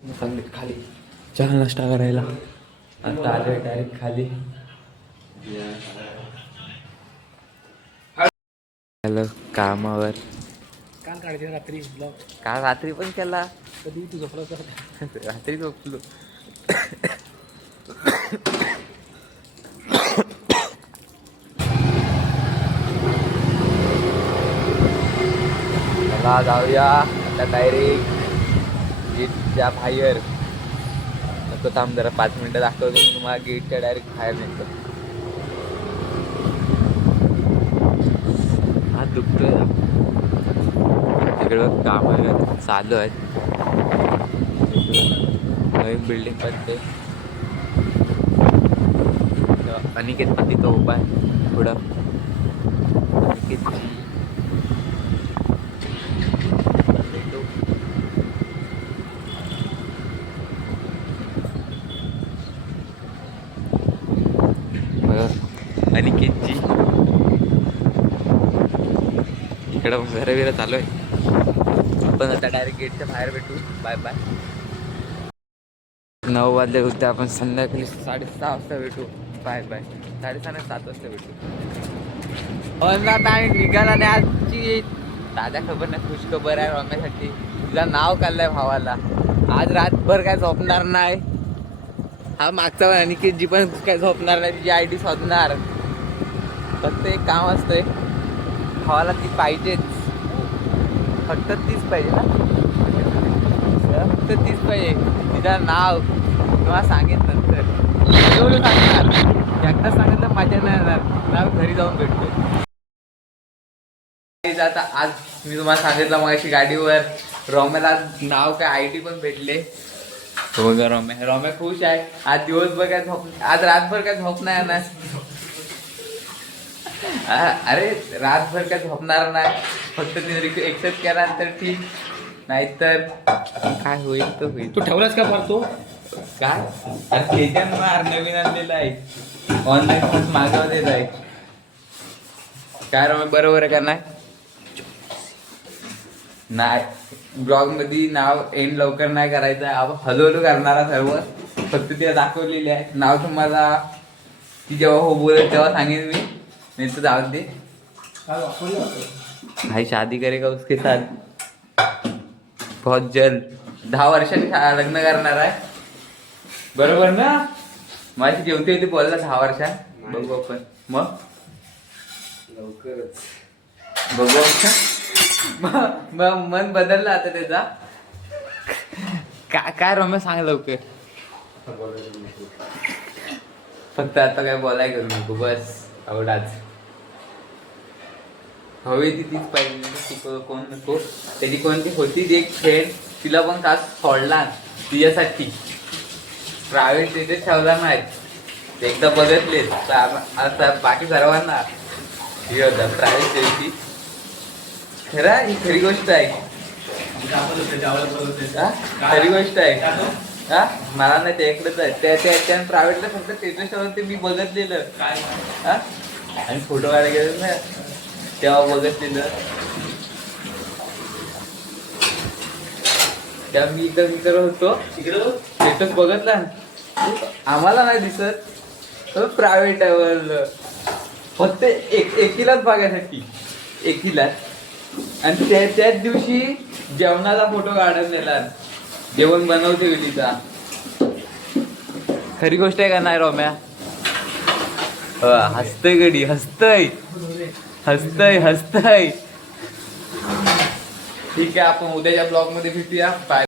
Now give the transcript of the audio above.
खाली चहा नाश्ता करायला आता आलोय डायरेक्ट खाली. हॅलो कामावर. काल काढते रात्री ब्लॉग. काल रात्री पण केला. कधी तू झोपला रात्री झोपलो. चला जाऊया आता डायरेक्ट गेटच्या बाहेर. नको थांब जरा 5 मिनिटं दाखवतो मी तुम्हाला. गेटच्या डायरेक्ट बाहेर निघतो. हात दुखतोय. तिकडे काम चालू आहेत. नवीन बिल्डिंग पण ते अनिकेत पण तिथं उभा आहे पुढं. अनिकेतची अनिकेतची इकडं घरं बिरं चालू आहे. आपण आता डायरेक्ट गेटच्या बाहेर भेटू. Bye bye. 9 वाजले होते. आपण संध्याकाळी 6:30 वाजता भेटू. Bye bye. 6:30 नाही 7 वाजता भेटू. आता आम्ही निघाला नाही. आजची ताज्या खबर नाही खुशखबर आहे रम्यासाठी. तुझं नाव काढलंय भावाला. आज रातभर काय झोपणार नाही. हा मागचा अनिकेतजी पण काय झोपणार नाही. तिची ID शोधणार. फक्त एक काम असतंय भावाला ती पाहिजेच. फक्त तीच पाहिजे ना. फक्त तीच पाहिजे. तिचं नाव तुम्हाला सांगेन नंतर. सांगणार एकदा सांगितलं माझ्या नाही येणार. नाव घरी जाऊन भेटतो. आता आज मी तुम्हाला सांगितलं मगाशी गाडीवर रॉमेला नाव काय ID पण भेटले. बघा रॉम्या खुश आहे. आज दिवसभर काय झोप. आज रातभर काय झोप नाही येणार. अरे रातभर काय झोपणार नाही. फक्त तिने एक्सेप्ट केला तर ठीक. नाहीतर काय होईल तर होईल. तू ठेवलास का मारतो काय. अरे केजन मार नवीन आणलेला आहे. ऑनलाईन मागव देत आहे. काय रॉम्या बरोबर आहे का नाही. ब्लॉग मध्ये नाव एंड लवकर नाही करायचं. आपण हळूहळू करणारा सर्व. फक्त तिला दाखवलेली आहे. नाव तुम्हाला ती जेव्हा हो बोलेल तेव्हा सांगेन मी. नहीं तो दावत दे. भाई शादी करेगा उसके साथ बहुत जल्द. 10 वर्षांनी लग्न करणार आहे. बरोबर ना. माझी जेवती होती बोलला 10 वर्षात. बघू आपण मग लवकरच बघू. मन बदललं आता त्याचा. काय रम्या सांग लवकर. फक्त आता काय बोलाय करू नको बस. एवढाच. हवी ती तीच पाहिजे. कोण नको. त्याची कोणती होती एक फ्रेंड. तिला पण खास सोडला तिच्यासाठी. प्रायव्हेट तिथे ठेवला नाही. एकदा बघितले आता बाकी सर्वांना हे होतं प्रायव्हेट ठेवती. खरा ही खरी गोष्ट आहे. खरी गोष्ट आहे. हा मला नाही ते इकडेच आहे. त्या प्रायव्हेटला फक्त स्टेटस ते मी बघितलेलं. हा आणि फोटो काढायला गेले ना तेव्हा बघितलेलं. तेव्हा मी इकडे होतो. स्टेटस बघितला. आम्हाला नाही दिसत. प्रायव्हेट आहे फक्त एकीलाच बघायसाठी. एकीलाच. आणि त्याच दिवशी जेवणाचा फोटो काढून दिला. जेवण बनवते वेळीचा. खरी गोष्ट आहे का नाही रम्या. हसतय गडी. हसतय. ठीक आहे आपण उद्याच्या ब्लॉग मध्ये भेटूया. बाय.